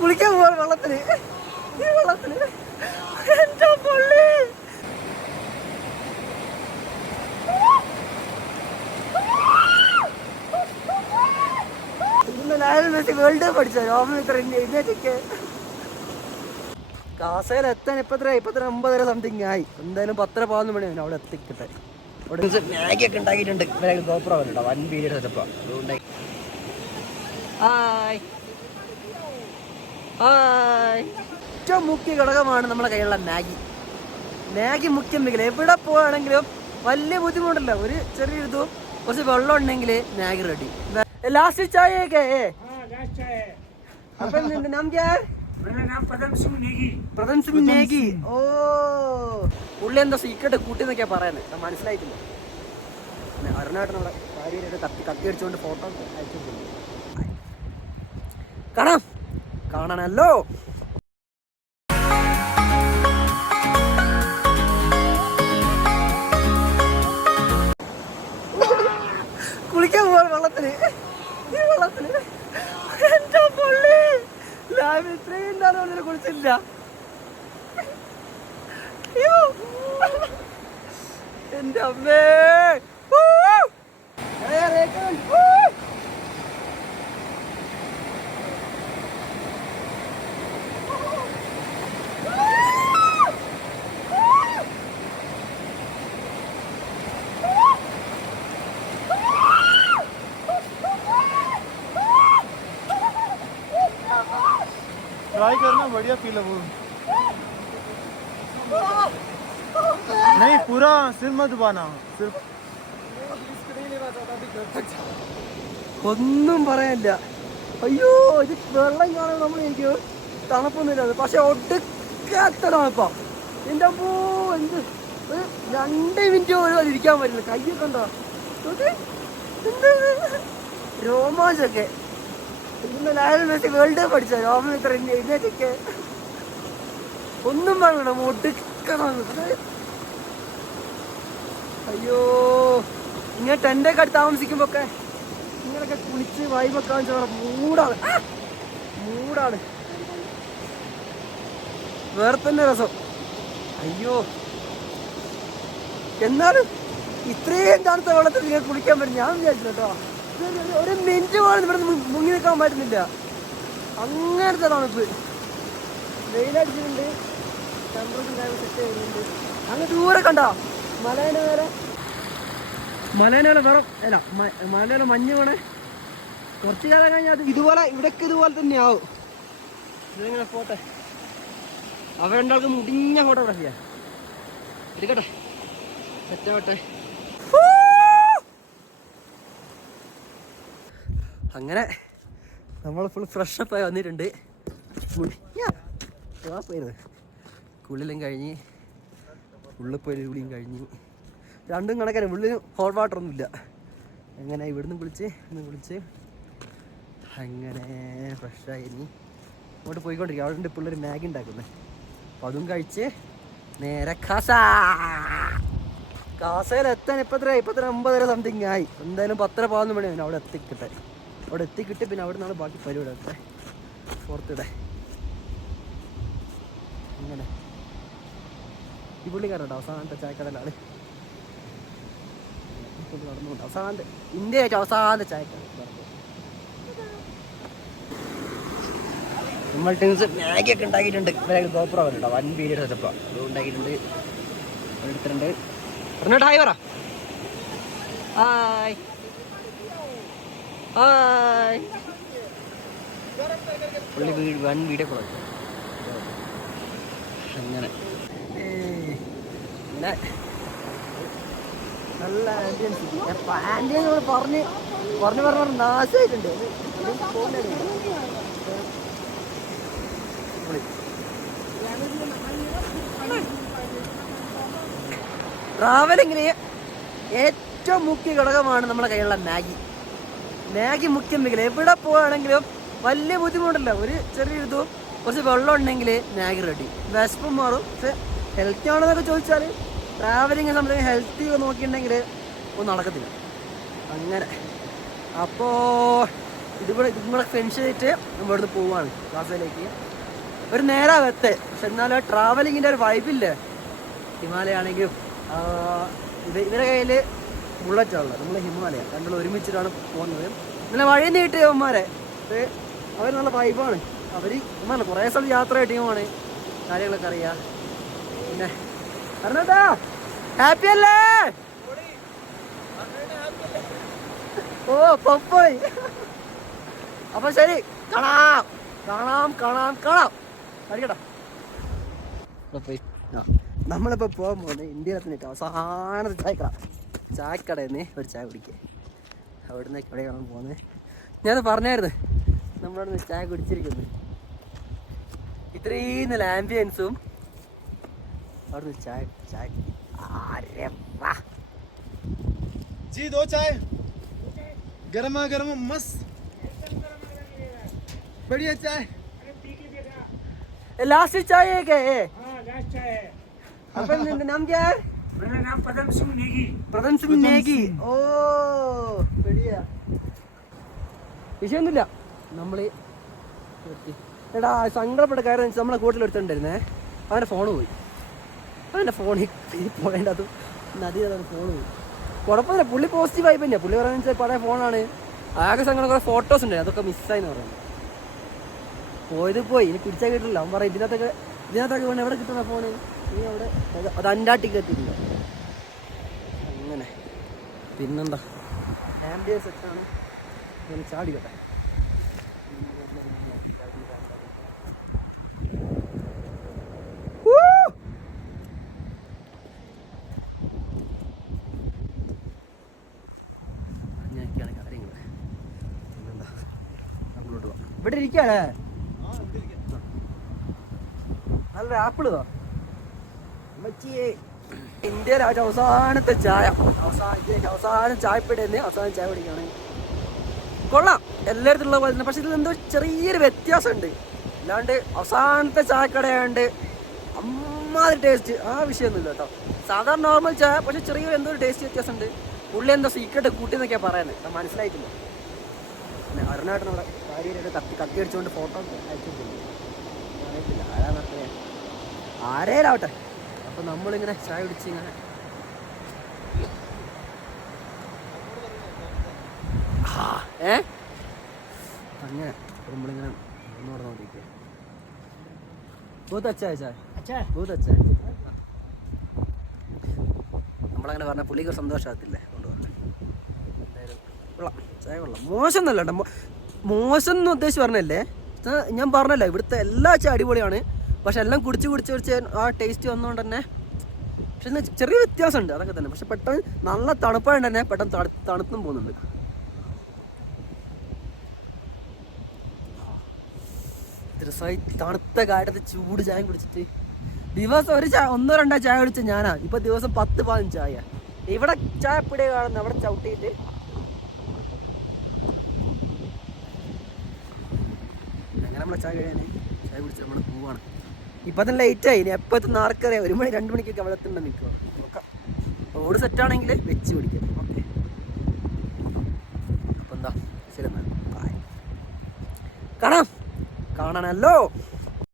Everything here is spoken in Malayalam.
കുളിക്കാൻ പോവാൻ വെള്ളത്തിന്. ഈ വെള്ളത്തിന് എന്റെ പള്ളി. ലയണൽ മെസ്സി വേൾഡ് കപ്പ് അടിച്ചോ? രോമനൊക്കെ കാസയിൽ എത്താൻ ഇപ്പൊ 9:30 സംതിങ് ആയി. എന്തായാലും 10:15 മണി അവിടെ എത്തിക്കട്ടെ. മാഗി ഒക്കെ ഉണ്ടാക്കിയിട്ടുണ്ട്. ഗോപ്രോ വന്നിട്ടോ, വൻ പീരീഡ് സെറ്റപ്പാ. ഏറ്റവും മുഖ്യ ഘടകമാണ് നമ്മുടെ കയ്യിലുള്ള മാഗി. മാഗി മുഖ്യം വെക്കില്ല. എവിടെ പോവാണെങ്കിലും വലിയ ബുദ്ധിമുട്ടില്ല. ഒരു ചെറിയൊരിതും കുറച്ച് വെള്ളം ഉണ്ടെങ്കിൽ മാഗി റെഡി. ലാസ്റ്റ് ചായയൊക്കെ അപ്പം പ്രഥം സിംഗ് നേഗി. ഓ, പുള്ളി എന്താ സീക്രട്ട് കൂട്ടിന്നൊക്കെയാ പറയുന്നത്, മനസ്സിലായിട്ടില്ല. അരുണായിട്ട് നമ്മുടെ കാര്യമായിട്ട് കത്തി അടിച്ചുകൊണ്ട് ഫോട്ടോ അയച്ചിട്ടുണ്ട്. കാണാനല്ലോ. കുളിക്കാൻ പോവാൻ വെള്ളത്തിന്. ഈ വെള്ളത്തിന് എന്റെ പള്ളി. ഇത്രയും നേരം കുളിച്ചില്ല. എന്റെ അമ്മേ. ट्राई करना, बढ़िया फील है वो। नहीं, पूरा सिर मत डुबाना, सिर्फ ഒന്നും പറയാനില്ല. അയ്യോ, ഇത് വെള്ളം കാണാൻ നമ്മൾ എനിക്ക് തണുപ്പൊന്നുമില്ല. പക്ഷെ ഒടുക്കാത്ത തണുപ്പാ. എൻ്റെ അപ്പോ എന്ത് ഒരു 2 മിനിറ്റ് പോലും അതിരിക്കാൻ പറ്റില്ല. കയ്യൊക്കെ ഉണ്ടോ രോമാഞ്ചൊക്കെ. ലയണൽ മെസ്സി വേൾഡ് കപ്പ് അടിച്ചോ? രോമനൊക്കെ ഒന്നും പറയണ്ട, ഒടുക്കണം. അയ്യോ, ഇങ്ങനെ ടെൻ്റൊക്കെ അടുത്ത് താമസിക്കുമ്പോഴൊക്കെ ഇങ്ങനെയൊക്കെ കുളിച്ച് വൈബൊക്കെ മൂടാണ് വേറെ തന്നെ രസം. അയ്യോ, എന്നാലും ഇത്രയും തണുത്ത വെള്ളത്തിൽ ഇങ്ങനെ കുളിക്കാൻ പറ്റും ഞാൻ വിചാരിച്ചില്ല കേട്ടോ. ഒരു മിനിറ്റ് പോലും ഇവിടെ മുങ്ങി നിൽക്കാൻ പറ്റുന്നില്ല. അങ്ങനത്തെ തണുപ്പ്. വെയിലടിച്ചിട്ടുണ്ട്, ടെമ്പറേച്ചർ സെറ്റ് ചെയ്യുന്നുണ്ട്. അങ്ങ് ദൂരെ കണ്ടോ മലേൻ്റെ മേലെ വേറെ അല്ല, മലയിലെ മഞ്ഞ് വേണേ. കുറച്ച് കാലം കഴിഞ്ഞാൽ അത് ഇതുപോലെ ഇവിടേക്ക് ഇതുപോലെ തന്നെയാവും. ഇതിങ്ങനെ പോട്ടെ. അവരുണ്ടാൾക്ക് മുടിഞ്ഞ ഫോട്ടോഗ്രാഫിയാ. എടുക്കട്ടെ, സെറ്റാവട്ടെ. അങ്ങനെ നമ്മൾ ഫുൾ ഫ്രഷപ്പായി വന്നിട്ടുണ്ട്. കുളിയെല്ലാം കഴിഞ്ഞ് ഉള്ളിൽ പോയി കുളിയും കഴിഞ്ഞ് രണ്ടും കണക്കാണ്. ഉള്ളിൽ ഹോട്ട് വാട്ടർ ഒന്നുമില്ല. അങ്ങനെ ഇവിടുന്ന് കുളിച്ച് അങ്ങനെ ഫ്രഷായി അങ്ങോട്ട് പോയിക്കൊണ്ടിരിക്കുക. അവിടെ ഉണ്ട് പിള്ളേർ മാഗി ഉണ്ടാക്കുന്നത്. അപ്പം അതും കഴിച്ച് നേരെ കാസയിൽ എത്താൻ ഇപ്പം 9:30 സംതിങ് ആയി. എന്തായാലും 10:15 മണി അവിടെ എത്തിക്കട്ടെ. അവിടെ എത്തിക്കിട്ട് പിന്നെ അവിടെ നിന്നാണ് ബാക്കി പരിപാടി ഒക്കെ പുറത്തിടെ. അങ്ങനെ ഈ പുള്ളിക്കാരട്ടോ അവസാനത്തെ ചായക്കടയിലാണ് നടന്നുകൊണ്ട്. അവസാനത്തെ ഇന്ത്യയായിട്ട് അവസാനത്തെ ചായക്കട. നമ്മൾ ടീംസ് മാഗി ഒക്കെ ഉണ്ടാക്കിയിട്ടുണ്ട്. ഗോപ്രോ വന്നിട്ടോ, വൻ പീരീഡ് സെറ്റപ്പാ. അത് ഉണ്ടാക്കിയിട്ടുണ്ട്, എടുത്തിട്ടുണ്ട്. പറഞ്ഞോട്ട് ഹായ് പറ. Hi hi. പുള്ളി വൻ വീഡിയോ കോൾ അങ്ങനെ നല്ല ആംബിയൻസ് പറഞ്ഞ് നാശമായിട്ടുണ്ട്. ട്രാവലിങ്ങിന് ഏറ്റവും മുഖ്യ ഘടകമാണ് നമ്മുടെ കയ്യിലുള്ള മാഗി മുഖ്യം വെക്കില്ല. എവിടെ പോവുകയാണെങ്കിലും വലിയ ബുദ്ധിമുട്ടില്ല. ഒരു ചെറിയൊരിതും കുറച്ച് വെള്ളം ഉണ്ടെങ്കിൽ മാഗി റെഡി. വിശപ്പും മാറും. പക്ഷെ ഹെൽത്തി ആണെന്നൊക്കെ ചോദിച്ചാൽ ട്രാവലിങ് സംബന്ധിച്ച് ഹെൽത്തി നോക്കിയിട്ടുണ്ടെങ്കിൽ ഒന്നും നടക്കത്തില്ല. അങ്ങനെ അപ്പോൾ ഇതുകൂടെ ഫിനിഷ് ചെയ്തിട്ട് നമ്മൾ ഇവിടുന്ന് പോവാണ് ക്ലാസ്സിലേക്ക്. ഒരു നേരം എത്തേ, പക്ഷെ എന്നാലും ആ ട്രാവലിങ്ങിൻ്റെ ഒരു വൈബില്ലേ. ഹിമാലയ ആണെങ്കിലും ഇവരുടെ കയ്യിൽ ബുള്ളറ്റാണല്ലോ, നമ്മൾ ഹിമാലയ രണ്ടും ഒരുമിച്ചിട്ടാണ് പോകുന്നത്. നല്ല വഴി നീട്ടി അവന്മാരെ, അവർ നല്ല വൈബാണ്. അവർ ഇമ്മല്ല കുറേ സ്ഥലം യാത്ര ടീമാണ്, കാര്യങ്ങളൊക്കെ അറിയാം. പിന്നെ അറിഞ്ഞോട്ടാ ഹാപ്പി അല്ലേ? ഓ പപ്പോയ്. അപ്പൊ ശരി, കാണാം കാണാം കാണാം കാണാം. കഴിക്കട്ടാ. നമ്മളിപ്പോൾ പോകാൻ പോകുന്നത് ഇന്ത്യയിലെത്തിട്ട് അവസാനത്തെ ചായക്കടയിൽ നിന്ന് ഒരു ചായ കുടിക്കുക. അവിടുന്ന് എവിടെയാണ് പോകുന്നത്? ഞാനത് പറഞ്ഞായിരുന്നു, നമ്മളവിടുന്ന് ചായ കുടിച്ചിരിക്കുന്നു. ഇത്രയും നല്ല ആംബിയൻസും അവിടുന്ന് ചായ ചായ. जी 2 चाय गरमा गरम मस्त बढ़िया चाय. लास्ट चाय है क्या ये? हाँ लास्ट चाय है. अपन नाम क्या है? मेरा नाम पदम सिंह नेगी. പ്രഥം സിംഗ് നേഗി. ഓ പെടിയാ, വിഷയമൊന്നുമില്ല. നമ്മൾ എടാ സങ്കടപ്പെട്ട കാര്യം വെച്ചാൽ നമ്മളെ കൂട്ടിൽ എടുത്തിട്ടുണ്ടായിരുന്നേ, അവൻ്റെ ഫോണ് പോയി. അവൻ്റെ ഫോണിൽ പോയേണ്ട അത് നദി ഫോൺ പോയി. കുഴപ്പമില്ല, പുള്ളി പോസിറ്റീവായി തന്നെയാണ്. പുള്ളി പറയുന്നത് വെച്ചാൽ പഴയ ഫോണാണ്, ആകെ സങ്കടം കുറേ ഫോട്ടോസ് ഉണ്ട്, അതൊക്കെ മിസ്സായിന്ന് പറയുന്നത്. പോയത് പോയി, ഇനി പിടിച്ചാൽ കിട്ടില്ല. അവൻ പറയും ഇതിനകത്തൊക്കെ വേണം എവിടെ കിട്ടുന്ന ഫോണ്, ഇനി അവിടെ അത് അന്റാർട്ടിക്ക എത്തിയിട്ടില്ല. അങ്ങനെ പിന്നെന്താ ആംബിയൻസ് സെറ്റാണ്. ഞാൻ ചാടിക്കട്ടെ. അങ്ങനെയൊക്കെയാണ് കാര്യങ്ങൾ. പിന്നെന്താ അങ്ങോട്ട് പോവാം. ഇവിടെ ഇരിക്കാല്ലേ? നല്ല ആപ്പിള് ഇന്ത്യയിലെ അവസാനത്തെ ചായ, അവസാനം ചായപ്പീടിയെന്ന് അവസാനം ചായ കുടിക്കുകയാണ്. കൊള്ളാം, എല്ലായിടത്തുള്ള പോലെ തന്നെ. പക്ഷെ ഇതിലെന്തോ ചെറിയൊരു വ്യത്യാസമുണ്ട്. അല്ലാണ്ട് അവസാനത്തെ ചായക്കടയാണ്ട് അമ്മാതിരി ടേസ്റ്റ് ആ വിഷയമൊന്നുമില്ല കേട്ടോ. സാധാരണ നോർമൽ ചായ, പക്ഷെ ചെറിയൊരു എന്തോ ഒരു ടേസ്റ്റ് വ്യത്യാസമുണ്ട്. പുള്ളി എന്തോ സീക്രട്ട് കൂട്ടിയെന്നൊക്കെയാണ് പറയുന്നത്, മനസ്സിലായിട്ടില്ല. പിന്നെ അരുണായിട്ട് നമ്മുടെ കാര്യമായിട്ട് കത്തി അടിച്ചുകൊണ്ട് ഫോട്ടോ അയച്ചിട്ടുണ്ട്, അറിയത്തില്ല ആരാന്നൊക്കെ, ആരേലാവട്ടെ. അപ്പം നമ്മളിങ്ങനെ ചായ കുടിച്ച് ഇങ്ങനെ അങ്ങനെ നമ്മളിങ്ങനെ നോക്കിയിരിക്കുക. ബഹുത്ത് അച്ഛാ ചായ, ബഹുത്ത് അച്ഛാ. നമ്മളങ്ങനെ പറഞ്ഞാൽ പുള്ളിക്ക് സന്തോഷമാകത്തില്ലേ കൊണ്ടുവന്നത്. എന്തായാലും കൊള്ളാം, ചായ കൊള്ളാം, മോശം എന്നല്ല കേട്ടോ. മോശം എന്ന് ഉദ്ദേശിച്ച് പറഞ്ഞല്ലേ, ഞാൻ പറഞ്ഞല്ലോ ഇവിടുത്തെ എല്ലാ ചായ അടിപൊളിയാണ്. പക്ഷെ എല്ലാം കുടിച്ച് ആ ടേസ്റ്റ് വന്നുകൊണ്ട് തന്നെ, പക്ഷെ എന്നാൽ ചെറിയ വ്യത്യാസമുണ്ട്, അതൊക്കെ തന്നെ. പക്ഷെ പെട്ടെന്ന് നല്ല തണുപ്പായത് തന്നെ പെട്ടെന്ന് തണുത്തും പോകുന്നുണ്ട്. രസമായി തണുത്ത കാറ്റത്ത് ചൂട് ചായ കുടിച്ചിട്ട് ദിവസം ഒരു ചായ 1-2 ചായ കുടിച്ച ഞാനാ. ഇപ്പം ദിവസം 10-15 ചായ. ഇവിടെ ചായപ്പിടി കാണുന്ന അവിടെ ചവിട്ടിയിട്ട് അങ്ങനെ നമ്മളെ ചായ ചായ കുടിച്ച് നമ്മൾ പോവാണ്. ഇപ്പം തന്നെ ലേറ്റായി, ഇനി എപ്പോൾ എത്തുന്ന ആർക്കറിയാം. 1 മണി 2 മണിക്കൊക്കെ അവിടെ എത്തുന്നുണ്ട്. നിൽക്കുക നോക്കാം. റോഡ് സെറ്റാണെങ്കിൽ വെച്ച് പിടിക്കാം. ഓക്കെ, അപ്പം എന്താ ശരി, എന്നാൽ കാണാം, കാണാനല്ലോ.